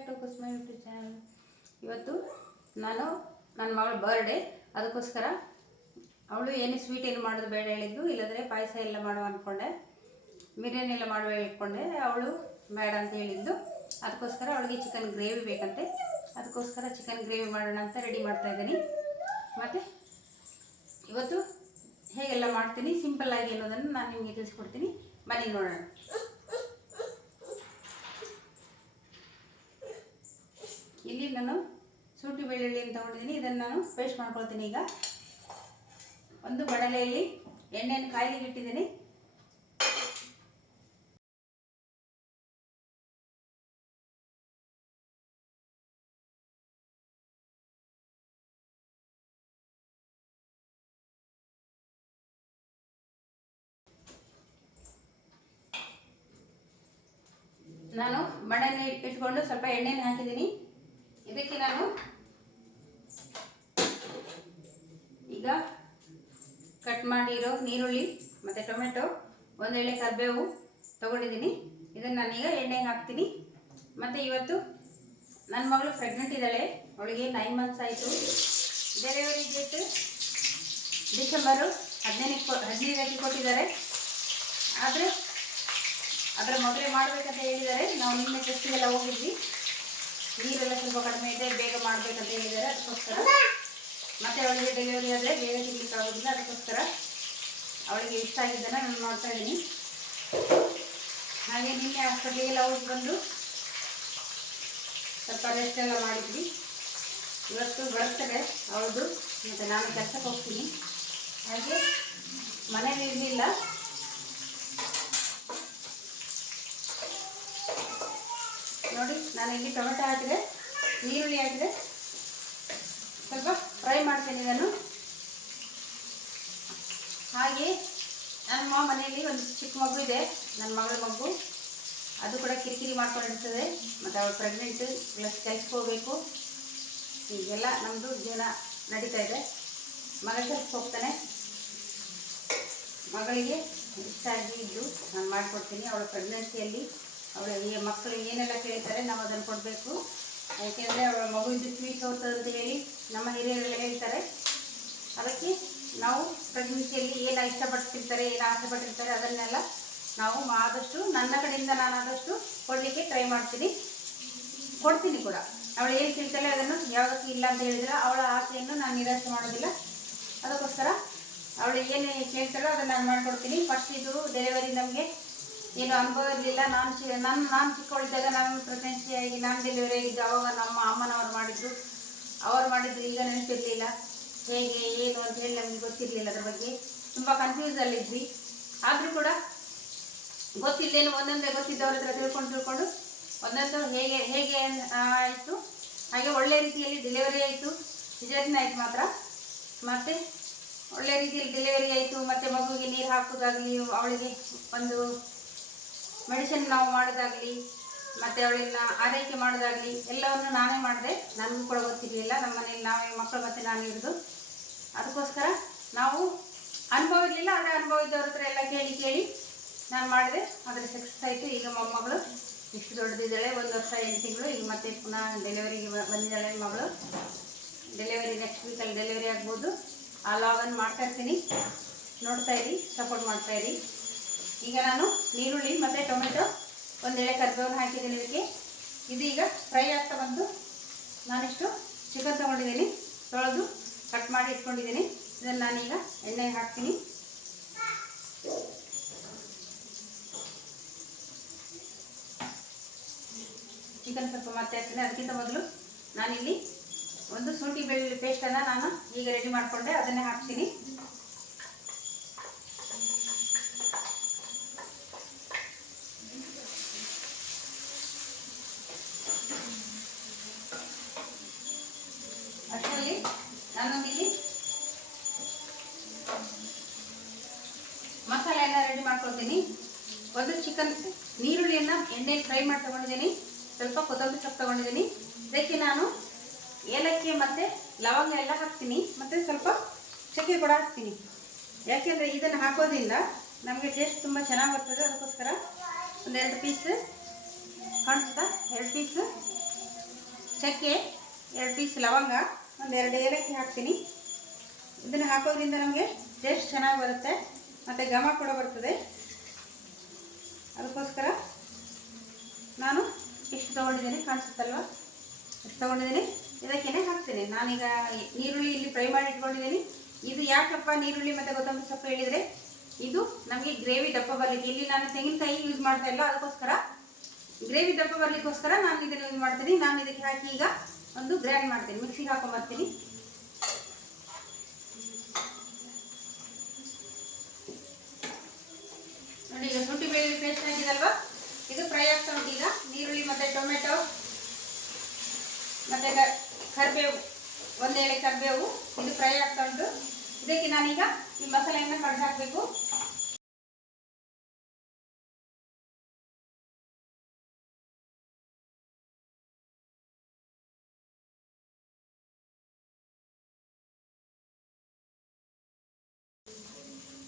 Back to Kusma YouTube channel. ಇವತ್ತು ನಾನು ನನ್ನ ಮಗಳ ಬರ್ಡೇ, ಅದಕ್ಕೋಸ್ಕರ ಅವಳು ಏನು ಸ್ವೀಟ್ ಏನು ಮಾಡೋದು ಬೇಡ ಹೇಳಿದ್ದು, ಇಲ್ಲಂದರೆ ಪಾಯಸ ಎಲ್ಲ ಮಾಡುವ ಅಂದ್ಕೊಂಡೆ, ಬಿರಿಯಾನಿ ಎಲ್ಲ ಮಾಡುವ ಹೇಳ್ಕೊಂಡೆ. ಅವಳು ಬೇಡ ಅಂತ ಹೇಳಿದ್ದು, ಅದಕ್ಕೋಸ್ಕರ ಅವಳಿಗೆ ಚಿಕನ್ ಗ್ರೇವಿ ಬೇಕಂತೆ. ಅದಕ್ಕೋಸ್ಕರ ಚಿಕನ್ ಗ್ರೇವಿ ಮಾಡೋಣ ಅಂತ ರೆಡಿ ಮಾಡ್ತಾಯಿದ್ದೀನಿ. ಮತ್ತು ಇವತ್ತು ಹೇಗೆಲ್ಲ ಮಾಡ್ತೀನಿ ಸಿಂಪಲ್ಲಾಗಿ ಅನ್ನೋದನ್ನು ನಾನು ನಿಮಗೆ ತಿಳಿಸ್ಕೊಡ್ತೀನಿ. ಬನ್ನಿ ನೋಡೋಣ. ಇಲ್ಲಿ ನಾನು ಶುಂಠಿ ಬೆಳ್ಳುಳ್ಳಿಯನ್ನು ತೊಗೊಂಡಿದ್ದೀನಿ. ಇದನ್ನು ನಾನು ಪೇಸ್ಟ್ ಮಾಡ್ಕೊಳ್ತೀನಿ. ಈಗ ಒಂದು ಬಡಲೆಯಲ್ಲಿ ಎಣ್ಣೆಯನ್ನು ಕಾಯ್ಲಿಕ್ಕೆ ಇಟ್ಟಿದ್ದೀನಿ. ನಾನು ಬಡನೆ ಇಟ್ಕೊಂಡು ಸ್ವಲ್ಪ ಎಣ್ಣೆಯನ್ನು ಹಾಕಿದ್ದೀನಿ. ಇದಕ್ಕೆ ನಾನು ಈಗ ಕಟ್ ಮಾಡಿರೋ ನೀರುಳ್ಳಿ ಮತ್ತು ಟೊಮೆಟೊ, ಒಂದು ಎಳೆ ಕರಿಬೇವು ತೊಗೊಂಡಿದ್ದೀನಿ. ಇದನ್ನು ನಾನೀಗ ಎಣ್ಣೆಗೆ ಹಾಕ್ತೀನಿ. ಮತ್ತು ಇವತ್ತು ನನ್ನ ಮಗಳು ಪ್ರೆಗ್ನೆಂಟ್ ಇದ್ದಾಳೆ. ಅವಳಿಗೆ 9 ಮಂತ್ಸ್ ಆಯಿತು. ಡೆಲಿವರಿ ಡೇಟ್ ಡಿಸೆಂಬರು 15ಕ್ಕೆ ಕೊಟ್ಟಿದ್ದಾರೆ. ಆದರೆ ಅದರ ಮೊದಲೇ ಮಾಡಬೇಕಂತ ಹೇಳಿದ್ದಾರೆ. ನಾವು ನಿನ್ನೆ ಟೆಸ್ಟಿಗೆಲ್ಲ ಹೋಗಿದ್ವಿ. ನೀರೆಲ್ಲ ಸ್ವಲ್ಪ ಕಡಿಮೆ ಇದೆ, ಬೇಗ ಮಾಡಬೇಕಂತ ಹೇಳಿದ್ದಾರೆ. ಅದಕ್ಕೋಸ್ಕರ ಮತ್ತು ಅವಳಿಗೆ ಡೆಲಿವರಿ ಆದರೆ ಬೇಗ ತಿನ್ನಲಿಕ್ಕೆ ಆಗೋದಿಲ್ಲ. ಅದಕ್ಕೋಸ್ಕರ ಅವಳಿಗೆ ಇಷ್ಟ ಆಗಿದ್ದನ್ನು ನಾನು ಮಾಡ್ತಾ ಇದ್ದೀನಿ. ಹಾಗೆ ನಿನ್ನೆ ಹಾಸ್ಪಿಟ್ಲಿಗೆಲ್ಲ ಹೋಗಿ ಬಂದು ಸ್ವಲ್ಪ ರೆಸ್ಟ್ ಎಲ್ಲ ಮಾಡಿದ್ವಿ. ಇವತ್ತು ಬರ್ತಡೆ ಅವಳದು, ಮತ್ತು ನಾನು ಕೆಲಸಕ್ಕೆ ಹೋಗ್ತೀನಿ. ಹಾಗೆ ಮನೇಲಿ ಇರಲಿಲ್ಲ. ನೋಡಿ, ನಾನು ಇಲ್ಲಿ ಟೊಮೆಟೊ ಹಾಕಿದೆ, ಈರುಳ್ಳಿ ಹಾಕಿದೆ, ಸ್ವಲ್ಪ ಫ್ರೈ ಮಾಡ್ತೇನೆ ಇದನ್ನು. ಹಾಗೆ ನಮ್ಮ ಮನೆಯಲ್ಲಿ ಒಂದು ಚಿಕ್ಕ ಮಗು ಇದೆ, ನನ್ನ ಮಗಳ ಮಗು. ಅದು ಕೂಡ ಕಿರಿಕಿರಿ ಮಾಡ್ಕೊಂಡಿರ್ತದೆ. ಮತ್ತು ಅವಳು ಪ್ರೆಗ್ನೆಂಟ್, ಪ್ಲಸ್ ಕೆಲ್ಸಕ್ಕೆ ಹೋಗಬೇಕು. ಹೀಗೆಲ್ಲ ನಮ್ಮದು ಜೀವನ ನಡೀತಾ ಇದೆ. ಮಗ ಕೆಲ್ಸಕ್ಕೆ ಹೋಗ್ತಾನೆ. ಮಗಳಿಗೆ ಇಷ್ಟ ಆಗಿ ಇದ್ದು ನಾನು ಮಾಡಿಕೊಡ್ತೀನಿ. ಅವಳ ಪ್ರೆಗ್ನೆನ್ಸಿಯಲ್ಲಿ ಅವಳಿಗೆ ಮಕ್ಕಳು ಏನೆಲ್ಲ ಕೇಳ್ತಾರೆ ನಾವು ಅದನ್ನು ಕೊಡಬೇಕು. ಯಾಕೆಂದರೆ ಅವಳ ಮಗುವಿಂದು ಸ್ವೀಟ್ ಹೋಗ್ತದೆ ಅಂತ ಹೇಳಿ ನಮ್ಮ ಹಿರಿಯರೆಲ್ಲ ಹೇಳ್ತಾರೆ. ಅದಕ್ಕೆ ನಾವು ಪ್ರೆಗ್ನೆನ್ಸಿಯಲ್ಲಿ ಏನು ಇಷ್ಟಪಟ್ಟಿರ್ತಾರೆ, ಏನು ಆಸೆಪಟ್ಟಿರ್ತಾರೆ ಅದನ್ನೆಲ್ಲ ನಾವು ಆದಷ್ಟು ನನ್ನ ಕಡೆಯಿಂದ ನಾನು ಆದಷ್ಟು ಕೊಡಲಿಕ್ಕೆ ಟ್ರೈ ಮಾಡ್ತೀನಿ, ಕೊಡ್ತೀನಿ ಕೂಡ. ಅವಳು ಏನು ಕೇಳ್ತಾಳೆ ಅದನ್ನು ಯಾವುದಕ್ಕೂ ಇಲ್ಲ ಅಂತ ಹೇಳಿದ್ರೆ ಅವಳ ಆಸೆಯನ್ನು ನಾನು ನಿರಾಸೆ ಮಾಡೋದಿಲ್ಲ. ಅದಕ್ಕೋಸ್ಕರ ಅವಳು ಏನು ಕೇಳ್ತಾಳೋ ಅದನ್ನು ನಾನು ಮಾಡಿಕೊಡ್ತೀನಿ. ಫಸ್ಟ್ ಇದು ಡೆಲಿವರಿ ನಮಗೆ ಏನು ಅನುಭವ ಇರಲಿಲ್ಲ. ನಾನು ಚಿಕ್ಕವಳಿದ್ದಾಗ ನಾನು ಪ್ರೆಗ್ನೆನ್ಸಿಯಾಗಿ ನಾನು ಡೆಲಿವರಿ ಆಗಿದ್ದು ಆವಾಗ ನಮ್ಮ ಅಮ್ಮನವರು ಮಾಡಿದ್ರು. ಈಗ ನೆನಪಿರಲಿಲ್ಲ ಹೇಗೆ ಏನು ಅಂತ ಹೇಳಿ ನಮಗೆ ಗೊತ್ತಿರಲಿಲ್ಲ. ಅದ್ರ ಬಗ್ಗೆ ತುಂಬ ಕನ್ಫ್ಯೂಸಲ್ಲಿದ್ವಿ. ಆದರೂ ಕೂಡ ಗೊತ್ತಿದ್ದೇನು ಒಂದೊಂದೇ ಗೊತ್ತಿದ್ದವ್ರ ಹತ್ರ ತಿಳ್ಕೊಂಡು ಒಂದೊಂದು ಹೇಗೆ ಆಯಿತು. ಹಾಗೆ ಒಳ್ಳೆಯ ರೀತಿಯಲ್ಲಿ ಡೆಲಿವರಿ ಆಯಿತು. ಸಿಜರಿನ್ ಆಯಿತು ಮಾತ್ರ. ಮತ್ತು ಒಳ್ಳೆಯ ರೀತಿಯಲ್ಲಿ ಡೆಲಿವರಿ ಆಯಿತು. ಮತ್ತು ಮಗುವಿಗೆ ನೀರು ಹಾಕೋದಾಗಲಿ, ಅವಳಿಗೆ ಒಂದು ಮೆಡಿಸಿನ್ ನಾವು ಮಾಡೋದಾಗಲಿ, ಮತ್ತು ಅವಳನ್ನ ಆರೈಕೆ ಮಾಡೋದಾಗಲಿ ಎಲ್ಲವನ್ನು ನಾನೇ ಮಾಡಿದೆ. ನನಗೂ ಕೂಡ ಗೊತ್ತಿರಲಿಲ್ಲ. ನಮ್ಮ ಮನೇಲಿ ನಾವೇ ಮಕ್ಕಳು ಮತ್ತು ನಾನು ಇರೋದು. ಅದಕ್ಕೋಸ್ಕರ ನಾವು ಅನುಭವ ಇರಲಿಲ್ಲ. ಆದರೆ ಅನುಭವ ಇದ್ದವ್ರ ಹತ್ರ ಎಲ್ಲ ಕೇಳಿ ನಾನು ಮಾಡಿದೆ. ಅದರ ಸಕ್ಸಸ್ ಆಯಿತು. ಈಗ ಮೊಮ್ಮಗಳು ಇಷ್ಟು ದೊಡ್ಡದಿದ್ದಾಳೆ, 1 ವರ್ಷ 8 ತಿಂಗಳು. ಈಗ ಮತ್ತೆ ಪುನಃ ಡೆಲಿವರಿಗೆ ಬಂದಿದ್ದಾಳೆ ಮಗಳು. ಡೆಲಿವರಿ ನೆಕ್ಸ್ಟ್ ವೀಕಲ್ಲಿ ಡೆಲಿವರಿ ಆಗ್ಬೋದು. ಆ ಲಾಗನ್ನು ಮಾಡ್ತಾಯಿರ್ತೀನಿ, ನೋಡ್ತಾಯಿರಿ, ಸಪೋರ್ಟ್ ಮಾಡ್ತಾಯಿರಿ. ಈಗ ನಾನು ನೀರುಳ್ಳಿ ಮತ್ತು ಟೊಮೆಟೊ, ಒಂದು ಎಳೆ ಕರಿಬೇವನ್ನು ಹಾಕಿದ್ದೀನಿ ಇದಕ್ಕೆ. ಇದು ಈಗ ಫ್ರೈ ಆಗ್ತಾ ಬಂದು ನಾನಿಷ್ಟು ಚಿಕನ್ ತೊಗೊಂಡಿದ್ದೀನಿ, ತೊಳೆದು ಕಟ್ ಮಾಡಿ ಇಟ್ಕೊಂಡಿದ್ದೀನಿ. ಇದನ್ನು ನಾನೀಗ ಎಣ್ಣೆಗೆ ಹಾಕ್ತೀನಿ. ಚಿಕನ್ ಸ್ವಲ್ಪ ಮತ್ತೆ ಹಾಕ್ತೀನಿ. ಅದಕ್ಕಿಂತ ಮೊದಲು ನಾನಿಲ್ಲಿ ಒಂದು ಶುಂಠಿ ಬೆಳ್ಳುಳ್ಳಿ ಪೇಸ್ಟನ್ನು ನಾನು ಈಗ ರೆಡಿ ಮಾಡಿಕೊಂಡೆ, ಅದನ್ನೇ ಹಾಕ್ತೀನಿ. ಅಷ್ಟರಲ್ಲಿ ನಾನೊಂದಿಲ್ಲಿ ಮಸಾಲೆ ಎಲ್ಲ ರೆಡಿ ಮಾಡ್ಕೊಳ್ತೀನಿ. ಒಂದು ಚಿಕನ್ ನೀರುಳ್ಳಿಯನ್ನು ಎಣ್ಣೆಯಲ್ಲಿ ಫ್ರೈ ಮಾಡಿ ತೊಗೊಂಡಿದ್ದೀನಿ. ಸ್ವಲ್ಪ ಕೊತ್ತಂಬರಿ ಸೊಪ್ಪು ತೊಗೊಂಡಿದ್ದೀನಿ. ಇದಕ್ಕೆ ನಾನು ಏಲಕ್ಕಿ ಮತ್ತು ಲವಂಗ ಎಲ್ಲ ಹಾಕ್ತೀನಿ. ಮತ್ತು ಸ್ವಲ್ಪ ಚಕ್ಕೆ ಕೂಡ ಹಾಕ್ತೀನಿ. ಯಾಕೆಂದರೆ ಇದನ್ನು ಹಾಕೋದ್ರಿಂದ ನಮಗೆ ಟೇಸ್ಟ್ ತುಂಬ ಚೆನ್ನಾಗಿ ಬರ್ತದೆ. ಅದಕ್ಕೋಸ್ಕರ ಒಂದು 2 ಪೀಸ್ ಕಾಣಿಸ್ತಾ 2 ಪೀಸ್ ಚಕ್ಕೆ, 2 ಪೀಸ್ ಲವಂಗ, ಒಂದು 2 ಏಲಕ್ಕಿ ಹಾಕ್ತೀನಿ. ಇದನ್ನು ಹಾಕೋದ್ರಿಂದ ನಮಗೆ ಟೇಸ್ಟ್ ಚೆನ್ನಾಗಿ ಬರುತ್ತೆ ಮತ್ತು ಘಮ ಕೂಡ ಬರ್ತದೆ. ಅದಕ್ಕೋಸ್ಕರ ನಾನು ಇಷ್ಟು ತೊಗೊಂಡಿದ್ದೀನಿ, ಕಾಣಿಸುತ್ತಲ್ವ, ಇಷ್ಟು ತೊಗೊಂಡಿದ್ದೀನಿ. ಇದಕ್ಕೇ ಹಾಕ್ತೀನಿ. ನಾನೀಗ ಈರುಳ್ಳಿ ಇಲ್ಲಿ ಫ್ರೈ ಮಾಡಿ ಇಟ್ಕೊಂಡಿದ್ದೀನಿ. ಇದು ಯಾಕಪ್ಪ ಈರುಳ್ಳಿ ಮತ್ತು ಕೊತ್ತಂಬರಿ ಸೊಪ್ಪು ಹೇಳಿದರೆ, ಇದು ನಮಗೆ ಗ್ರೇವಿ ದಪ್ಪ ಬರಲಿಕ್ಕೆ. ಇಲ್ಲಿ ನಾನು ತೆಂಗಿನಕಾಯಿ ಯೂಸ್ ಮಾಡ್ತಾ ಇಲ್ಲ, ಅದಕ್ಕೋಸ್ಕರ ಗ್ರೇವಿ ದಪ್ಪ ಬರಲಿಕ್ಕೋಸ್ಕರ ನಾನು ಇದನ್ನು ಯೂಸ್ ಮಾಡ್ತೀನಿ. ನಾನು ಇದಕ್ಕೆ ಹಾಕಿ ಈಗ ಒಂದು ಗ್ರೈಂಡ್ ಮಾಡ್ತೀನಿ, ಮಿಕ್ಸಿಗೆ ಹಾಕೊಂಡ್ಬರ್ತೀನಿ. ನೋಡಿ, ಈಗ ಶುಂಠಿ ಬೆಳ್ಳುಳ್ಳಿ ಪೇಸ್ಟ್ ಹಾಕಿದಲ್ವಾ, ಇದು ಫ್ರೈ ಆಗ್ತಾ ಉಂಟು. ಈಗ ಈರುಳ್ಳಿ ಮತ್ತು ಟೊಮೆಟೊ ಮತ್ತು ಕರಿಬೇವು, 1 ಎಲೆ ಕರಿಬೇವು, ಇದು ಫ್ರೈ ಆಗ್ತಾ ಉಂಟು. ಇದಕ್ಕೆ ನಾನೀಗ ಈ ಮಸಾಲೆಯನ್ನು ಕಡ್ದು ಹಾಕಬೇಕು.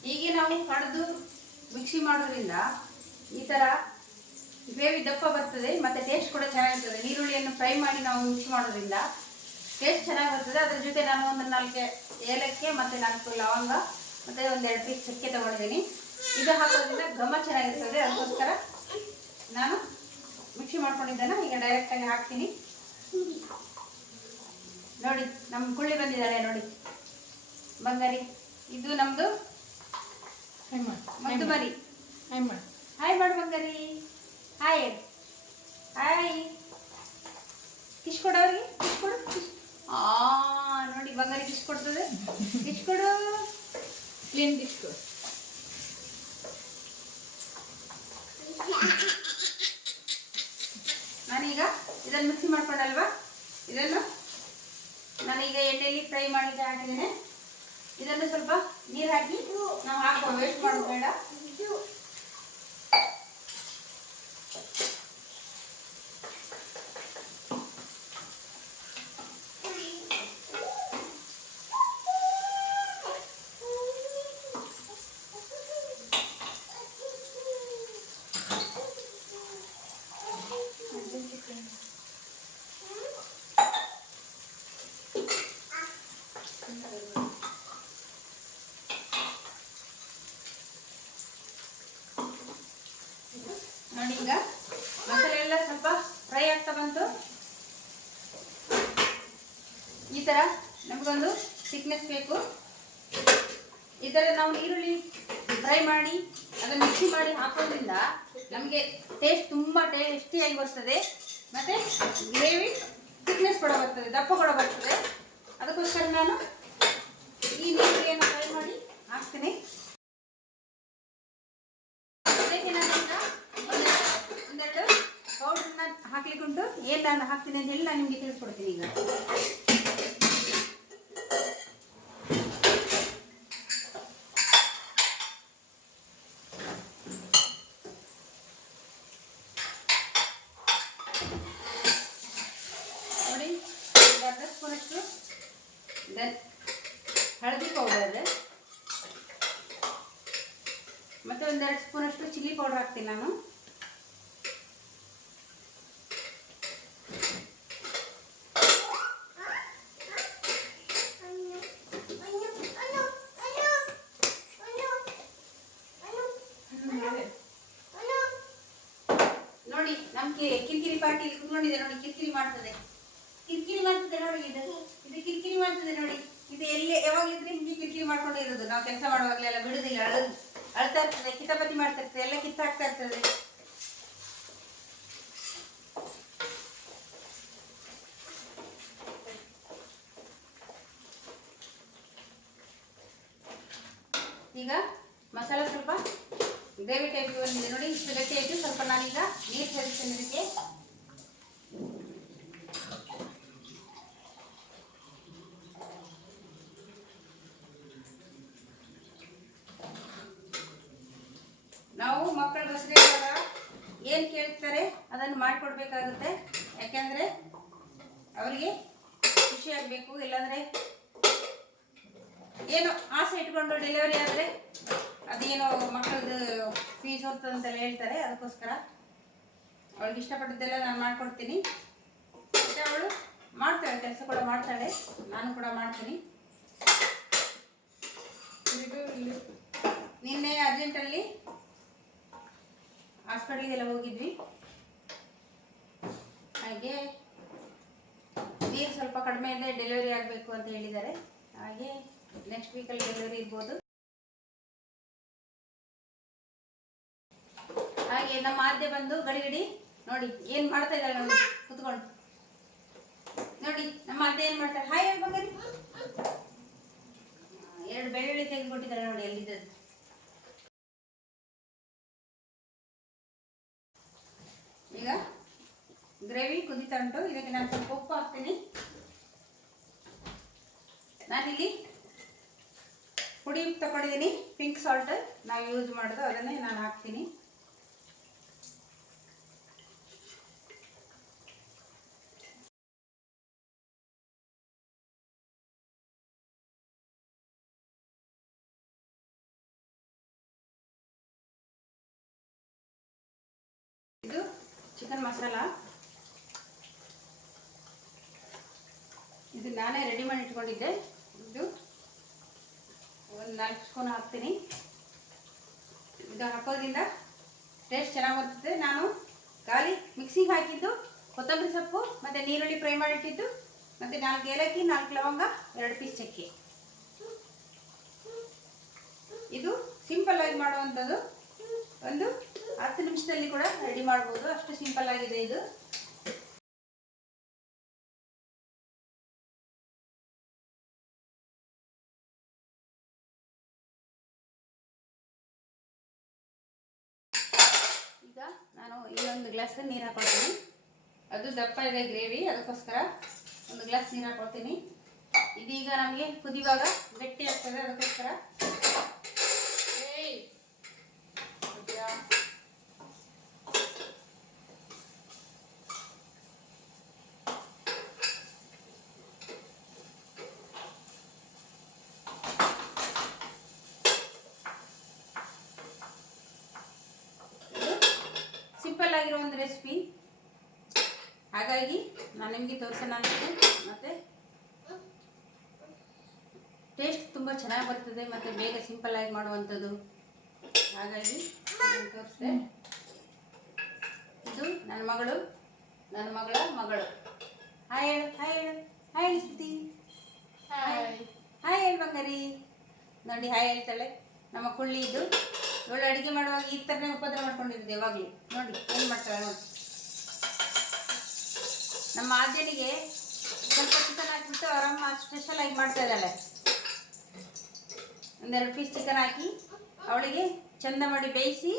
ಹೀಗೆ ನಾವು ಕಡ್ದು ಮಿಕ್ಸಿ ಮಾಡೋದ್ರಿಂದ ಈ ಥರ ಗ್ರೇವಿ ದಪ್ಪ ಬರ್ತದೆ ಮತ್ತು ಟೇಸ್ಟ್ ಕೂಡ ಚೆನ್ನಾಗಿರ್ತದೆ. ಈರುಳ್ಳಿಯನ್ನು ಫ್ರೈ ಮಾಡಿ ನಾವು ಮಿಕ್ಸ್ ಮಾಡೋದ್ರಿಂದ ಟೇಸ್ಟ್ ಚೆನ್ನಾಗಿ ಬರ್ತದೆ. ಅದರ ಜೊತೆ ನಾನು ಒಂದು 4 ಏಲಕ್ಕಿ ಮತ್ತು 4 ಲವಂಗ ಮತ್ತು ಒಂದು 2 ಪೀಸ್ ಚಕ್ಕೆ ತೊಗೊಂಡಿದ್ದೀನಿ. ಇದು ಹಾಕೋದ್ರಿಂದ ಘಮ ಚೆನ್ನಾಗಿರ್ತದೆ. ಅದಕ್ಕೋಸ್ಕರ ನಾನು ಮಿಕ್ಸಿ ಮಾಡ್ಕೊಂಡಿದ್ದನ್ನು ಈಗ ಡೈರೆಕ್ಟಾಗಿ ಹಾಕ್ತೀನಿ. ನೋಡಿ, ನಮ್ಮ ಕುಳ್ಳಿ ಬಂದಿದ್ದಾಳೆ ನೋಡಿ, ಬಂಗಾರಿ. ಇದು ನಮ್ಮದು ಮತ್ತು ಮರಿ. ಹಾಯ್ ಮಾಡು ಬಂಗಾರಿ, ಹಾಯ್ ಹಾಯ್. ಕಿಶ್ ಕೊಡು ಅವ್ರಿಗೆ, ಕಿಶ್ ಕೊಡು. ನೋಡಿ, ಬಂಗಾರಿ ಕಿಶ್ ಕೊಡ್ತದೆ. ಕಿಶ್ ಕೊಡು, ಕ್ಲೀನ್ ಕಿಶ್ ಕೊಡು. ನಾನೀಗ ಇದನ್ನು ಮಿಕ್ಸಿ ಮಾಡ್ಕೊಂಡಲ್ವಾ, ಇದನ್ನು ನಾನೀಗ ಎಣ್ಣೆಯಲ್ಲಿ ಫ್ರೈ ಮಾಡಿದ್ದೆ ಹಾಕಿದ್ದೇನೆ. ಇದನ್ನು ಸ್ವಲ್ಪ ನೀರು ಹಾಕಿ ನಾವು ಹಾಕೋ, ವೇಸ್ಟ್ ಮಾಡೋದು ಬೇಡ. ನೋಡಿ, ಈಗ ಮಸಾಲೆ ಎಲ್ಲ ಸ್ವಲ್ಪ ಫ್ರೈ ಆಗ್ತಾ ಬಂತು. ಈ ಥರ ನಮಗೊಂದು ಥಿಕ್ನೆಸ್ ಬೇಕು. ಈ ಥರ ನಾವು ಈರುಳ್ಳಿ ಫ್ರೈ ಮಾಡಿ ಅದನ್ನು ಮಿಕ್ಸಿ ಮಾಡಿ ಹಾಕೋದ್ರಿಂದ ನಮಗೆ ಟೇಸ್ಟ್ ತುಂಬ ಟೇಸ್ಟಿಯಾಗಿ ಬರ್ತದೆ ಮತ್ತು ಗ್ರೇವಿ ಥಿಕ್ನೆಸ್ ಕೂಡ ಬರ್ತದೆ, ದಪ್ಪ ಕೂಡ ಬರ್ತದೆ. ಅದಕ್ಕೋಸ್ಕರ ನಾನು ಈ ಈರುಳ್ಳಿಯನ್ನು ಫ್ರೈ ಮಾಡಿ ಹಾಕ್ತೀನಿ. ಒಂದೆರಡು ಪೌಡ್ರನ್ನ ಹಾಕ್ಲಿಕ್ಕೆ ಉಂಟು. ಏನು ನಾನು ಹಾಕ್ತೀನಿ ಅಂತ ಹೇಳಿ ನಾನು ನಿಮಗೆ ತಿಳಿಸ್ಕೊಡ್ತೀನಿ. ಈಗ ನೋಡಿ, 1/2 ಸ್ಪೂನಷ್ಟು ಹಳದಿ ಪೌಡರ್ ಮತ್ತು 1-2 ಸ್ಪೂನಷ್ಟು ಚಿಲ್ಲಿ ಪೌಡರ್ ಹಾಕ್ತೀನಿ ನಾನು. ನೋಡಿ, ನಮ್ಗೆ ಕಿರಿಕಿರಿ ಪಾರ್ಟಿ ಕುತ್ಕೊಂಡಿದೆ ನೋಡಿ, ಕಿರಿಕಿರಿ ಮಾಡ್ತದೆ ನೋಡಿ. ಇದು ಕಿರಿಕಿರಿ ಮಾಡ್ತದೆ ನೋಡಿ. ಇದು ಎಲ್ಲಿ ಯಾವಾಗಲಿದ್ರೆ ಹಿಂಗೆ ಕಿರಿಕಿರಿ ಮಾಡ್ಕೊಂಡೇ ಇರೋದು. ನಾವು ಕೆಲಸ ಮಾಡುವಾಗಲೆಲ್ಲ ಬಿಡುದಿಲ್ಲ, ಅಳ್ತಾ ಇರ್ತದೆ, ಕಿತಾಪತಿ ಮಾಡ್ತಾ ಇರ್ತದೆ, ಎಲ್ಲ ಕಿತ್ತಾಗ್ತಾ ಇರ್ತದೆ. ಈಗ ಮಸಾಲೆ ಸ್ವಲ್ಪ ಗ್ರೇವಿ ಟೈಪ್ ಬಂದಿದೆ ನೋಡಿ, ಇಷ್ಟು ಗಟ್ಟಿ ಆಯಿತು. ಸ್ವಲ್ಪ ನಾನೀಗ ನೀರು ಸೇರಿಸ್ತೇನೆ ಇದಕ್ಕೆ. ನಾವು ಮಕ್ಕಳ ಬಸ್ರೆ ಏನು ಕೇಳ್ತಾರೆ ಅದನ್ನು ಮಾಡಿಕೊಡ್ಬೇಕಾಗುತ್ತೆ. ಯಾಕೆಂದರೆ ಅವರಿಗೆ ಖುಷಿಯಾಗಬೇಕು. ಇಲ್ಲಾಂದರೆ ಏನೋ ಆಸೆ ಇಟ್ಕೊಂಡು ಡೆಲಿವರಿ ಆದರೆ ಅದೇನೋ ಮಕ್ಕಳದ್ದು ಫೀಸ್ ಹೋಗ್ತದಂತೆಲ್ಲ ಹೇಳ್ತಾರೆ. ಅದಕ್ಕೋಸ್ಕರ ಅವಳಿಗೆ ಇಷ್ಟಪಟ್ಟಿದ್ದೆಲ್ಲ ನಾನು ಮಾಡಿಕೊಡ್ತೀನಿ. ಮತ್ತು ಅವಳು ಮಾಡ್ತಾಳೆ, ಕೆಲಸ ಕೂಡ ಮಾಡ್ತಾಳೆ, ನಾನು ಕೂಡ ಮಾಡ್ತೀನಿ. ನಿನ್ನೆ ಅರ್ಜೆಂಟಲ್ಲಿ ಹಾಸ್ಪಿಟ್ಲಿಗೆಲ್ಲ ಹೋಗಿದ್ವಿ. ಹಾಗೆ ನೀರು ಸ್ವಲ್ಪ ಕಡಿಮೆ ಇದೆ, ಡೆಲಿವರಿ ಆಗಬೇಕು ಅಂತ ಹೇಳಿದ್ದಾರೆ. ಹಾಗೆ ನೆಕ್ಸ್ಟ್ ವೀಕಲ್ಲಿ ಡೆಲಿವರಿ ಇರ್ಬೋದು. ಹಾಗೆ ನಮ್ಮ ಆದ್ಯ ಬಂದು ಗಡಿಗಡಿ ನೋಡಿ ಏನು ಮಾಡ್ತಾ ಇದ್ದಾಳೆ ನೋಡಿ ಕುತ್ಕೊಂಡು. ನೋಡಿ ನಮ್ಮ ಆದ್ಯ ಏನು ಮಾಡ್ತಾಳೆ, ಹಾಯ್ ಹೇಳ್ಬಂಗಾರಿ. 2 ಬೆಳ್ಳುಳ್ಳಿ ತೆಗೆದುಕೊಟ್ಟಿದ್ದಾಳೆ ನೋಡಿ ಎಲ್ಲಿದ್ದದ್ದು. ಈಗ ಗ್ರೇವಿ ಕುದೀತಾ ಉಂಟು. ಇದಕ್ಕೆ ನಾನು ಸ್ವಲ್ಪ ಉಪ್ಪು ಹಾಕ್ತೀನಿ. ನಾನಿಲ್ಲಿ ಪುಡಿ ಉಪ್ಪು ತಗೊಂಡಿದ್ದೀನಿ, ಪಿಂಕ್ ಸಾಲ್ಟ್ ನಾವು ಯೂಸ್ ಮಾಡೋದು, ಅದನ್ನೇ ನಾನು ಹಾಕ್ತೀನಿ. ಇದು ಚಿಕನ್ ಮಸಾಲ, ಇದು ನಾನೇ ರೆಡಿ ಮಾಡಿ ಇಟ್ಕೊಂಡಿದ್ದೆ. ಇದು ಒಂದು 4 ಸ್ಪೂನ್ ಹಾಕ್ತೀನಿ. ಇದು ಹಾಕೋದ್ರಿಂದ ಟೇಸ್ಟ್ ಚೆನ್ನಾಗಿ ಬರ್ತದೆ. ನಾನು ಖಾಲಿ ಮಿಕ್ಸಿಗೆ ಹಾಕಿದ್ದು ಕೊತ್ತಂಬರಿ ಸೊಪ್ಪು ಮತ್ತು ನೀರುಳ್ಳಿ ಫ್ರೈ ಮಾಡಿಟ್ಟಿದ್ದು, ಮತ್ತು 4 ಏಲಕ್ಕಿ, 4 ಲವಂಗ, 2 ಪೀಸ್ ಚಕ್ಕೆ. ಇದು ಸಿಂಪಲ್ ಆಗಿ ಮಾಡುವಂಥದ್ದು. ಒಂದು 10 ನಿಮಿಷದಲ್ಲಿ ಕೂಡ ರೆಡಿ ಮಾಡ್ಬೋದು, ಅಷ್ಟು ಸಿಂಪಲ್ ಆಗಿದೆ ಇದು. ಈಗ ನಾನು ಇಲ್ಲೊಂದು ಗ್ಲಾಸ್ ನೀರು ಹಾಕೊಳ್ತೀನಿ. ಅದು ದಪ್ಪ ಇದೆ ಗ್ರೇವಿ, ಅದಕ್ಕೋಸ್ಕರ 1 ಗ್ಲಾಸ್ ನೀರು ಹಾಕೊಳ್ತೀನಿ. ಇದೀಗ ನಮಗೆ ಕುದಿಯುವಾಗ ಗಟ್ಟಿ ಆಗ್ತದೆ, ಅದಕ್ಕೋಸ್ಕರ ಸಿಂಪಲ್ ಆಗಿರೋ ಒಂದು ರೆಸಿಪಿ, ಹಾಗಾಗಿ ನಾನು ನಿಮಗೆ ತೋರಿಸೋಣ ಅನ್ಸುತ್ತೆ. ಮತ್ತು ಟೇಸ್ಟ್ ತುಂಬ ಚೆನ್ನಾಗಿ ಬರ್ತದೆ ಮತ್ತು ಬೇಗ ಸಿಂಪಲ್ ಆಗಿ ಮಾಡುವಂಥದ್ದು, ಹಾಗಾಗಿ ನಾನು ತೋರಿಸಿದೆ. ಇದು ನನ್ನ ಮಗಳು, ನನ್ನ ಮಗಳ ಮಗಳು. ಹಾಯ್ ಹೇಳು, ಹಾಯ್ ಹೇಳು, ಹಾಯ್ ಹೇಳಿಸ್ತಿ, ಹಾಯ್ ಹೇಳಿ ಬಂಗಾರಿ. ನೋಡಿ ಹಾಯ್ ಹೇಳ್ತಾಳೆ ನಮ್ಮ ಕುಳ್ಳಿ. ಇದು ಇವಳು ಅಡುಗೆ ಮಾಡುವಾಗ ಈ ಥರನೇ ಉಪದ್ರ ಮಾಡ್ಕೊಂಡಿದ್ದೆ ಯಾವಾಗಲೂ. ನೋಡಿ ಏನು ಮಾಡ್ತಾಳೆ ನೋಡಿ. ನಮ್ಮ ಆದ್ಯನಿಗೆ ಸ್ವಲ್ಪ ಚಿಕನ್ ಹಾಕಿಬಿಟ್ಟು ಅವರಮ್ಮ ಸ್ಪೆಷಲ್ ಆಗಿ ಮಾಡ್ತಾ ಇದ್ದಾಳೆ. 1-2 ಪೀಸ್ ಚಿಕನ್ ಹಾಕಿ ಅವಳಿಗೆ ಚಂದ ಮಾಡಿ ಬೇಯಿಸಿ,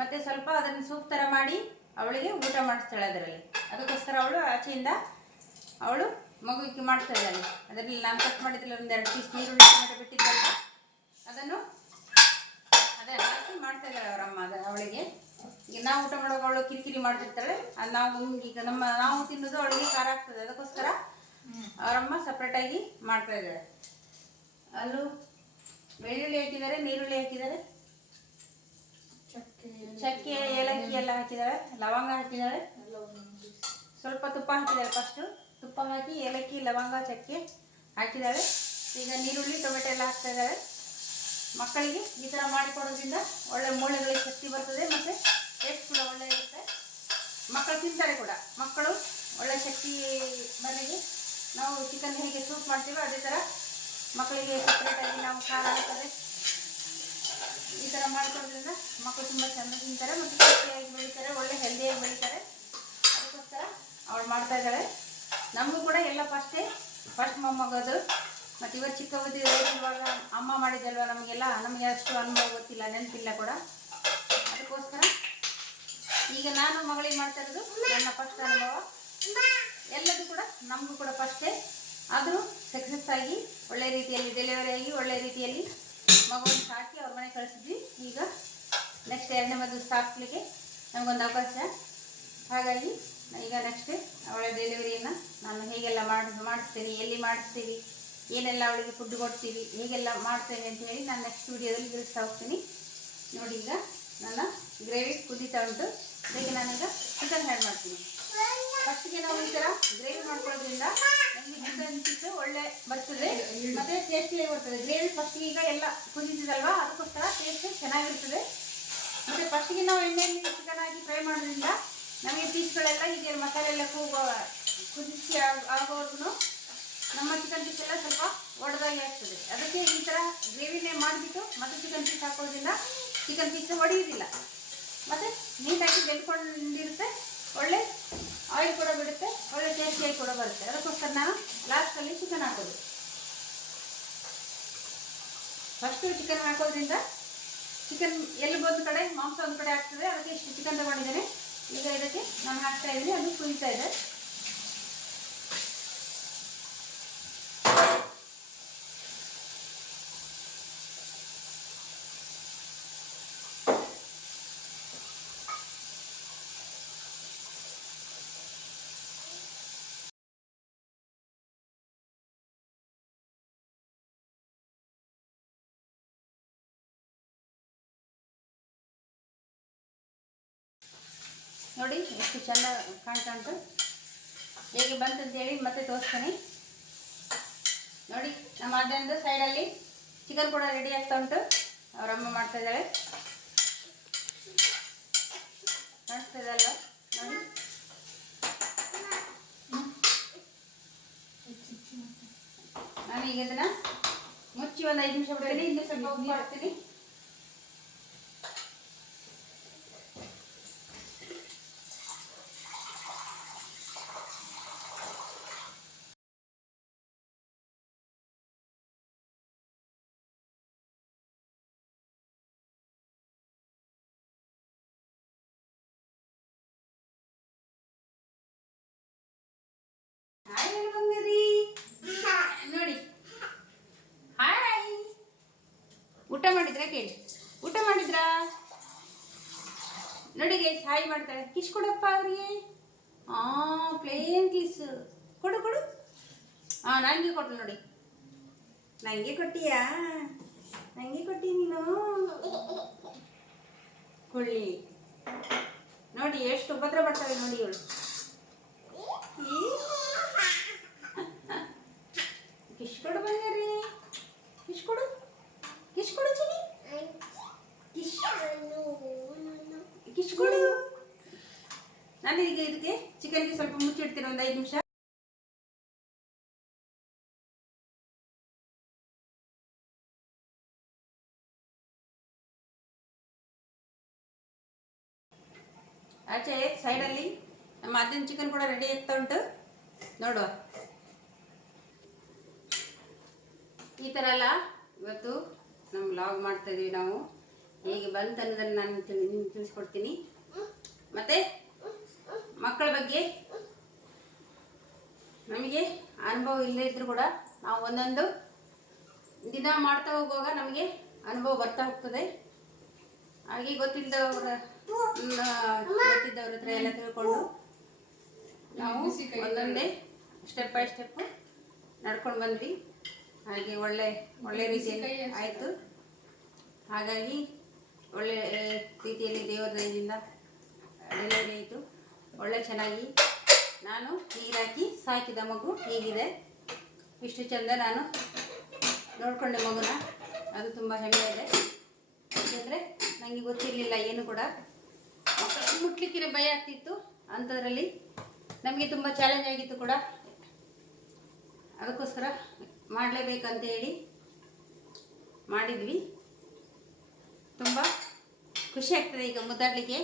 ಮತ್ತು ಸ್ವಲ್ಪ ಅದನ್ನು ಸೂಪ್ ಥರ ಮಾಡಿ ಅವಳಿಗೆ ಊಟ ಮಾಡಿಸ್ತಾಳೆ ಅದರಲ್ಲಿ. ಅದಕ್ಕೋಸ್ಕರ ಅವಳು ಆಚೆಯಿಂದ ಅವಳು ಮಗುವಿಗೆ ಮಾಡ್ತಾ ಇದ್ದಾಳೆ. ಅದರಲ್ಲಿ ನಾನು ಕಟ್ ಮಾಡಿದ್ರಲ್ಲಿ 1-2 ಪೀಸ್ ನೀರುಳ್ಳಿ ಟೊಮೆಟೊ ಬಿಟ್ಟಿದ್ದಲ್ಲ, ಅದನ್ನು ಅದೇ ಹಾಕಿ ಮಾಡ್ತಾ ಇದ್ದಾಳೆ ಅವರಮ್ಮ. ಅವಳಿಗೆ ಈಗ ನಾವು ಊಟ ಮಾಡುವಾಗ ಅವಳು ಕಿರಿಕಿರಿ ಮಾಡ್ತಿರ್ತಾಳೆ, ಅದು ಈಗ ನಾವು ತಿನ್ನೋದು ಅವಳಿಗೆ ಖಾರ ಆಗ್ತದೆ, ಅದಕ್ಕೋಸ್ಕರ ಅವರಮ್ಮ ಸಪ್ರೇಟಾಗಿ ಮಾಡ್ತಾ ಇದ್ದಾಳೆ. ಅಲ್ಲೂ ಬೆಳ್ಳುಳ್ಳಿ ಹಾಕಿದ್ದಾರೆ, ನೀರುಳ್ಳಿ ಹಾಕಿದ್ದಾರೆ, ಚಕ್ಕೆ ಏಲಕ್ಕಿ ಎಲ್ಲ ಹಾಕಿದ್ದಾಳೆ, ಲವಂಗ ಹಾಕಿದ್ದಾಳೆ, ಸ್ವಲ್ಪ ತುಪ್ಪ ಹಾಕಿದ್ದಾಳೆ. ಫಸ್ಟು ತುಪ್ಪ ಹಾಕಿ ಏಲಕ್ಕಿ ಲವಂಗ ಚಕ್ಕೆ ಹಾಕಿದ್ದಾಳೆ. ಈಗ ನೀರುಳ್ಳಿ ಟೊಮೆಟೊ ಎಲ್ಲ ಹಾಕ್ತಾ ಇದ್ದಾಳೆ. ಮಕ್ಕಳಿಗೆ ಈ ಥರ ಮಾಡಿಕೊಡೋದ್ರಿಂದ ಒಳ್ಳೆ ಮೂಳೆಗಳಿಗೆ ಶಕ್ತಿ ಬರ್ತದೆ, ಮತ್ತು ಟೇಸ್ಟ್ ಕೂಡ ಒಳ್ಳೆ ಇರುತ್ತೆ. ಮಕ್ಕಳು ತಿಂತಾರೆ ಕೂಡ. ಮಕ್ಕಳು ಒಳ್ಳೆ ಶಕ್ತಿ ಬರಲಿಕ್ಕೆ ನಾವು ಚಿಕನ್ ಹೇಗೆ ಸೂಪ್ ಮಾಡ್ತೀವೋ ಅದೇ ಥರ ಮಕ್ಕಳಿಗೆ ಸಪ್ರೇಟಾಗಿ ನಾವು ಖಾರ ಹಾಕ್ತಾರೆ. ಈ ಥರ ಮಾಡಿಕೊಡೋದ್ರಿಂದ ಮಕ್ಕಳು ತುಂಬ ಚೆಂದ ತಿಂತಾರೆ ಮತ್ತು ಟೇಸ್ಟಿಯಾಗಿ ಬೆಳೀತಾರೆ, ಒಳ್ಳೆ ಹೆಲ್ದಿಯಾಗಿ ಬೆಳೀತಾರೆ. ಅದಕ್ಕೋಸ್ಕರ ಅವಳು ಮಾಡ್ತಾ ಇದ್ದಾಳೆ. ನಮಗೂ ಕೂಡ ಎಲ್ಲ ಫಸ್ಟ್ ಮೊಮ್ಮಗದು. ಮತ್ತು ಇವಾಗ ಚಿಕ್ಕವದ್ದು ಇವಾಗ ಅಮ್ಮ ಮಾಡಿದ್ದಲ್ವ, ನಮಗೆ ಅಷ್ಟು ಅನುಭವ ಗೊತ್ತಿಲ್ಲ, ನೆನಪಿಲ್ಲ ಕೂಡ. ಅದಕ್ಕೋಸ್ಕರ ಈಗ ನಾನು ಮಗಳಿಗೆ ಮಾಡ್ತಾ ಇರೋದು ನನ್ನ ಫಸ್ಟ್ ಅನುಭವ. ಎಲ್ಲದೂ ಕೂಡ ನಮಗೂ ಕೂಡ ಫಸ್ಟೇ, ಆದರೂ ಸಕ್ಸಸ್ ಆಗಿ ಒಳ್ಳೆ ರೀತಿಯಲ್ಲಿ ಡೆಲಿವರಿ ಆಗಿ ಒಳ್ಳೆ ರೀತಿಯಲ್ಲಿ ಮಗುವನ್ನು ಸಾಕಿ ಅವ್ರ ಮನೆ ಕಳಿಸಿದ್ವಿ. ಈಗ ನೆಕ್ಸ್ಟ್ 2ನೇ ಮದುವೆ ಸ್ಥಾಪಿಸಲಿಕ್ಕೆ ನಮಗೊಂದು ಅವಕಾಶ. ಹಾಗಾಗಿ ಈಗ ನೆಕ್ಸ್ಟ್ ಅವಳ ಡೆಲಿವರಿಯನ್ನು ನಾನು ಹೇಗೆಲ್ಲ ಮಾಡಿಸ್ತೀನಿ, ಎಲ್ಲಿ ಮಾಡಿಸ್ತೀವಿ, ಏನೆಲ್ಲ ಅವಳಿಗೆ ಫುಡ್ ಕೊಡ್ತೀವಿ, ಹೇಗೆಲ್ಲ ಮಾಡ್ತೇವೆ ಅಂತ ಹೇಳಿ ನಾನು ನೆಕ್ಸ್ಟ್ ವೀಡಿಯೋದಲ್ಲಿ ತಿಳಿಸ್ತಾ ಹೋಗ್ತೀನಿ. ನೋಡಿ ಈಗ ನನ್ನ ಗ್ರೇವಿ ಕುದೀತಾ ಉಂಟು. ಅದಕ್ಕೆ ನಾನೀಗ ಚಿಕನ್ ಆ್ಯಡ್ ಮಾಡ್ತೀನಿ. ಫಸ್ಟಿಗೆ ನಾವು ಈ ಥರ ಗ್ರೇವಿ ಮಾಡ್ಕೊಳ್ಳೋದ್ರಿಂದ ನಮಗೆ ಚಿಕನ್ ಪೀಸ್ ಒಳ್ಳೆ ಬರ್ತದೆ ಮತ್ತು ಟೇಸ್ಟಿಯಾಗಿ ಬರ್ತದೆ. ಗ್ರೇವಿ ಫಸ್ಟಿಗೆ ಈಗ ಎಲ್ಲ ಕುದಿತಿದಲ್ವಾ, ಅದಕ್ಕೋಸ್ಕರ ಟೇಸ್ಟ್ ಚೆನ್ನಾಗಿರ್ತದೆ. ಮತ್ತು ಫಸ್ಟಿಗೆ ನಾವು ಎಣ್ಣೆಯಲ್ಲಿ ಚಿಕನ್ ಹಾಕಿ ಫ್ರೈ ಮಾಡೋದ್ರಿಂದ ನಮಗೆ ಪೀಸ್ಗಳೆಲ್ಲ ಈಗ ಮಸಾಲೆ ಎಲ್ಲ ಕುದಿಸಿ ಆಗೋವರೆಗೂ ನಮ್ಮ ಚಿಕನ್ ಪೀಸ್ ಎಲ್ಲ ಸ್ವಲ್ಪ ಒಡೆದಾಗಿ ಆಗ್ತದೆ. ಅದಕ್ಕೆ ಈ ಥರ ಗ್ರೇವಿನೇ ಮಾಡಿಬಿಟ್ಟು ಮತ್ತೆ ಚಿಕನ್ ಪೀಸ್ ಹಾಕೋದ್ರಿಂದ ಚಿಕನ್ ಪೀಸ್ ಒಡೆಯೋದಿಲ್ಲ ಮತ್ತು ನೀಟಾಗಿ ಬೆಂದ್ಕೊಂಡಿರುತ್ತೆ, ಒಳ್ಳೆ ಆಯಿಲ್ ಕೂಡ ಬಿಡುತ್ತೆ, ಒಳ್ಳೆ ಟೇಸ್ಟಿಯಾಗಿ ಕೂಡ ಬರುತ್ತೆ. ಅದಕ್ಕೋಸ್ಕರ ನಾನು ಲಾಸ್ಟಲ್ಲಿ ಚಿಕನ್ ಹಾಕೋದು. ಫಸ್ಟು ಚಿಕನ್ ಹಾಕೋದ್ರಿಂದ ಚಿಕನ್ ಎಲ್ಲಿ ಒಂದು ಕಡೆ ಮಾಂಸ ಒಂದು ಕಡೆ ಆಗ್ತದೆ. ಅದಕ್ಕೆ ಇಷ್ಟು ಚಿಕನ್ ತಗೊಂಡಿದ್ದೇನೆ. ಈಗ ಇದಕ್ಕೆ ನಾನು ಹಾಕ್ತಾ ಇದ್ದೀನಿ, ಅದು ಕುದೀತಾ ಇದೆ. ನೋಡಿ ಎಷ್ಟು ಚೆಂದ ಕಾಣ್ತಾ ಉಂಟು. ಹೇಗೆ ಬಂತಂತೇಳಿ ಮತ್ತೆ ತೋರಿಸ್ತೀನಿ ನೋಡಿ. ನಮ್ಮ ಅದೊಂದು ಸೈಡಲ್ಲಿ ಚಿಕನ್ ಕೂಡ ರೆಡಿ ಆಗ್ತಾ ಉಂಟು. ಅವರಮ್ಮ ಮಾಡ್ತಾ ಇದ್ದಾಳೆ, ಕಾಣಿಸ್ತಾ ಇದೆ ಅಲ್ವಾ ನೋಡಿ. ನಾನೀಗ ಇದನ್ನು ಮುಚ್ಚಿ ಒಂದು 5 ನಿಮಿಷ ಬಿಡ್ತೀನಿ. ಇನ್ನು ಸ್ವಲ್ಪ ಉಪ್ಪು ಹಾಕ್ತೀನಿ. ನೋಡಿ ಹಾಯ್, ಊಟ ಮಾಡಿದ್ರಾ ಕೇಳಿ, ಊಟ ಮಾಡಿದ್ರಾ ನೋಡಿ. ಗೈಸ್ ಹಾಯ್ ಮಾಡ್ತಾಳೆ. ಕಿಶ್ ಕೊಡಪ್ಪ ಅವರಿಗೆ. ಪ್ಲೇನ್ ಕಿಸ್ ಕೊಡು ಕೊಡು. ನನಗೆ ಕೊಟ್ಟು ನೋಡಿ. ನನಗೆ ಕೊಟ್ಟಿಯಾ? ನನಗೆ ಕೊಟ್ಟಿ ನೀನು. ಕೊಳ್ಳಿ ನೋಡಿ ಎಷ್ಟು ಉಪದ್ರ ಪಡ್ತಾಳೆ ನೋಡಿ ಇವಳು. ಕಿಶ್ ಕೊಡು ಬಂಗಾರಿ, ಕಿಶ್ ಕೊಡು, ಕಿಶ್ ಕೊಡು ಚಿನಿ, ಕಿಶ್ ಕೊಡು. ನಾನು ಈಗ ಇದಕ್ಕೆ ಚಿಕನ್ಗೆ ಸ್ವಲ್ಪ ಮುಚ್ಚಿಡ್ತೀನಿ ಒಂದು 5 ನಿಮಿಷ. ಆಚೆ ಸೈಡಲ್ಲಿ ನಮ್ಮ ಅದ್ದಿನ ಚಿಕನ್ ಕೂಡ ರೆಡಿ ಆಗ್ತಾ ಉಂಟು ನೋಡುವ. ಈ ಥರ ಎಲ್ಲ ಇವತ್ತು ನಮ್ಮ ವ್ಲಾಗ್ ಮಾಡ್ತಾ ಇದೀವಿ ನಾವು. ಹೇಗೆ ಬಂತು ಅನ್ನೋದನ್ನು ನಾನು ನಿಮ್ಗೆ ತಿಳಿಸ್ಕೊಡ್ತೀನಿ. ಮತ್ತು ಮಕ್ಕಳ ಬಗ್ಗೆ ನಮಗೆ ಅನುಭವ ಇಲ್ಲದೇ ಇದ್ದರೂ ಕೂಡ ನಾವು ಒಂದೊಂದು ದಿನ ಮಾಡ್ತಾ ಹೋಗುವಾಗ ನಮಗೆ ಅನುಭವ ಬರ್ತಾ ಹೋಗ್ತದೆ. ಹಾಗೆ ಗೊತ್ತಿದ್ದವ್ರ ಹತ್ರ ಎಲ್ಲ ತಿಳ್ಕೊಂಡು ನಾವು ಒಂದೊಂದೇ ಸ್ಟೆಪ್ ಬೈ ಸ್ಟೆಪ್ಪು ನಡ್ಕೊಂಡು ಬಂದ್ವಿ. ಹಾಗೆ ಒಳ್ಳೆ ರೀತಿಯಲ್ಲಿ ಆಯಿತು. ಹಾಗಾಗಿ ಒಳ್ಳೆ ರೀತಿಯಲ್ಲಿ ದೇವರ ದಯದಿಂದ ಡೆಲಿವರಿ ಆಯಿತು. ಒಳ್ಳೆ ಚೆನ್ನಾಗಿ ನಾನು ನೀರಾಕಿ ಸಾಕಿದ ಮಗು ಹೀಗಿದೆ. ಇಷ್ಟು ಚೆಂದ ನಾನು ನೋಡಿಕೊಂಡೆ ಮಗುನ. ಅದು ತುಂಬ ಹೆಮ್ಮೆ ಇದೆ. ಯಾಕೆಂದರೆ ನನಗೆ ಗೊತ್ತಿರಲಿಲ್ಲ ಏನು ಕೂಡ. ಮಕ್ಕಳು ಮುಟ್ಲಿಕ್ಕೆ ಭಯ ಆಗ್ತಿತ್ತು. ಅಂಥದ್ರಲ್ಲಿ ನಮಗೆ ತುಂಬ ಚಾಲೆಂಜ್ ಆಗಿತ್ತು ಕೂಡ. ಅದಕ್ಕೋಸ್ಕರ ಮಾಡಲೇಬೇಕಂತ ಹೇಳಿ ಮಾಡಿದ್ವಿ. ತುಂಬ ಖುಷಿ ಆಗ್ತದೆ ಈಗ ಮುದ್ದಾಡಲಿಕ್ಕೆ.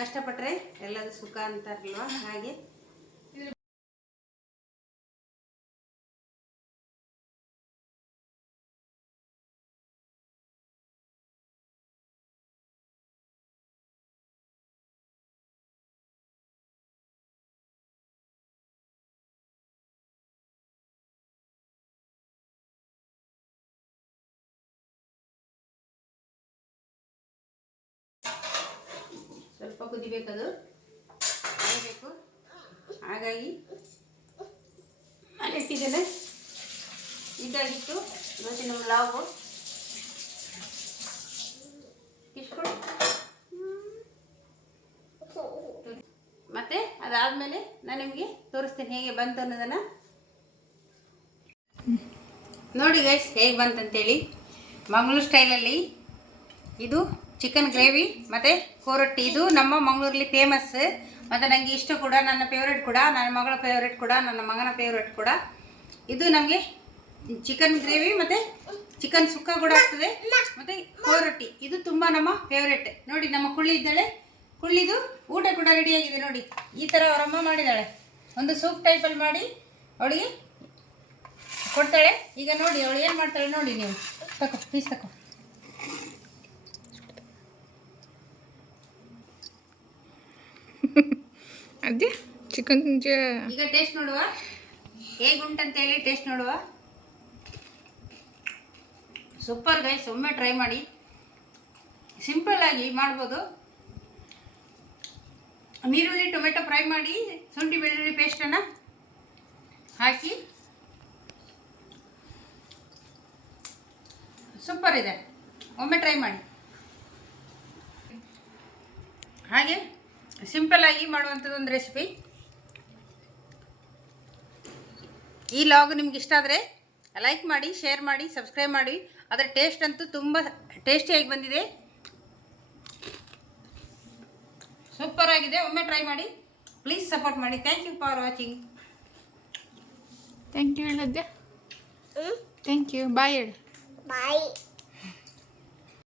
ಕಷ್ಟಪಟ್ಟರೆ ಎಲ್ಲದೂ ಸುಖ ಅಂತಾರಲ್ವ, ಹಾಗೆ ಸ್ವಲ್ಪ ಕುದಿಬೇಕದು, ಬೇಯಬೇಕು. ಹಾಗಾಗಿ ನಾನು ಇಟ್ಟಿದ್ದೇನೆ. ಇದಾಗಿತ್ತು ಇವತ್ತಿನ ವ್ಲಾಗು. ಇಷ್ಟು ಮತ್ತು ಅದಾದ ಆದಮೇಲೆ ನಾನು ನಿಮಗೆ ತೋರಿಸ್ತೀನಿ ಹೇಗೆ ಬಂತು ಅನ್ನೋದನ್ನು. ನೋಡಿ ಗೈಸ್ ಹೇಗೆ ಬಂತಂತೇಳಿ. ಮಂಗಳೂರು ಸ್ಟೈಲಲ್ಲಿ ಇದು ಚಿಕನ್ ಗ್ರೇವಿ ಮತ್ತು ಕೋರೊಟ್ಟಿ. ಇದು ನಮ್ಮ ಮಂಗಳೂರಲ್ಲಿ ಫೇಮಸ್ ಮತ್ತು ನನಗೆ ಇಷ್ಟ ಕೂಡ, ನನ್ನ ಫೇವ್ರೇಟ್ ಕೂಡ, ನನ್ನ ಮಗಳ ಫೇವ್ರೇಟ್ ಕೂಡ, ನನ್ನ ಮಗನ ಫೇವ್ರೇಟ್ ಕೂಡ. ಇದು ನಮಗೆ ಚಿಕನ್ ಗ್ರೇವಿ ಮತ್ತು ಚಿಕನ್ ಸುಕ್ಕ ಕೂಡ ಆಗ್ತದೆ ಮತ್ತು ಕೋರೊಟ್ಟಿ. ಇದು ತುಂಬ ನಮ್ಮ ಫೇವ್ರೇಟ್. ನೋಡಿ ನಮ್ಮ ಕುಳ್ಳಿ ಇದ್ದಾಳೆ, ಕುಳ್ಳಿದು ಊಟ ಕೂಡ ರೆಡಿಯಾಗಿದೆ. ನೋಡಿ ಈ ಥರ ಅವರಮ್ಮ ಮಾಡಿದ್ದಾಳೆ. ಒಂದು ಸೂಪ್ ಟೈಪಲ್ಲಿ ಮಾಡಿ ಅವಳಿಗೆ ಕೊಡ್ತಾಳೆ. ಈಗ ನೋಡಿ ಅವಳು ಏನು ಮಾಡ್ತಾಳೆ ನೋಡಿ ನೀವು. ತಗೋ ಪೀಸ್ ತಗೋ. ಅದೇ ಚಿಕನ್ ಈಗ ಟೇಸ್ಟ್ ನೋಡುವ ಹೇಗುಂಟಂತೇಳಿ. ಟೇಸ್ಟ್ ನೋಡುವ. ಸೂಪರ್ ಗೈಸ್, ಒಮ್ಮೆ ಟ್ರೈ ಮಾಡಿ. ಸಿಂಪಲ್ಲಾಗಿ ಮಾಡ್ಬೋದು. ನೀರುಳ್ಳಿ ಟೊಮೆಟೊ ಫ್ರೈ ಮಾಡಿ ಶುಂಠಿ ಬೆಳ್ಳುಳ್ಳಿ ಪೇಸ್ಟನ್ನು ಹಾಕಿ ಸೂಪರ್ ಇದೆ. ಒಮ್ಮೆ ಟ್ರೈ ಮಾಡಿ. ಹಾಗೆ ಸಿಂಪಲ್ಲಾಗಿ ಮಾಡುವಂಥದ್ದು ಒಂದು ರೆಸಿಪಿ. ಈ ಲಾಗ್ ನಿಮ್ಗೆ ಇಷ್ಟ ಆದರೆ ಲೈಕ್ ಮಾಡಿ, ಶೇರ್ ಮಾಡಿ, ಸಬ್ಸ್ಕ್ರೈಬ್ ಮಾಡಿ. ಅದರ ಟೇಸ್ಟ್ ಅಂತೂ ತುಂಬ ಟೇಸ್ಟಿಯಾಗಿ ಬಂದಿದೆ, ಸೂಪರ್ ಆಗಿದೆ. ಒಮ್ಮೆ ಟ್ರೈ ಮಾಡಿ, ಪ್ಲೀಸ್ ಸಪೋರ್ಟ್ ಮಾಡಿ. Thank you for watching. Thank you ಹೇಳದ್ದೆ. Thank you. ಬಾಯ್ ಹೇಳು. ಬಾಯ್.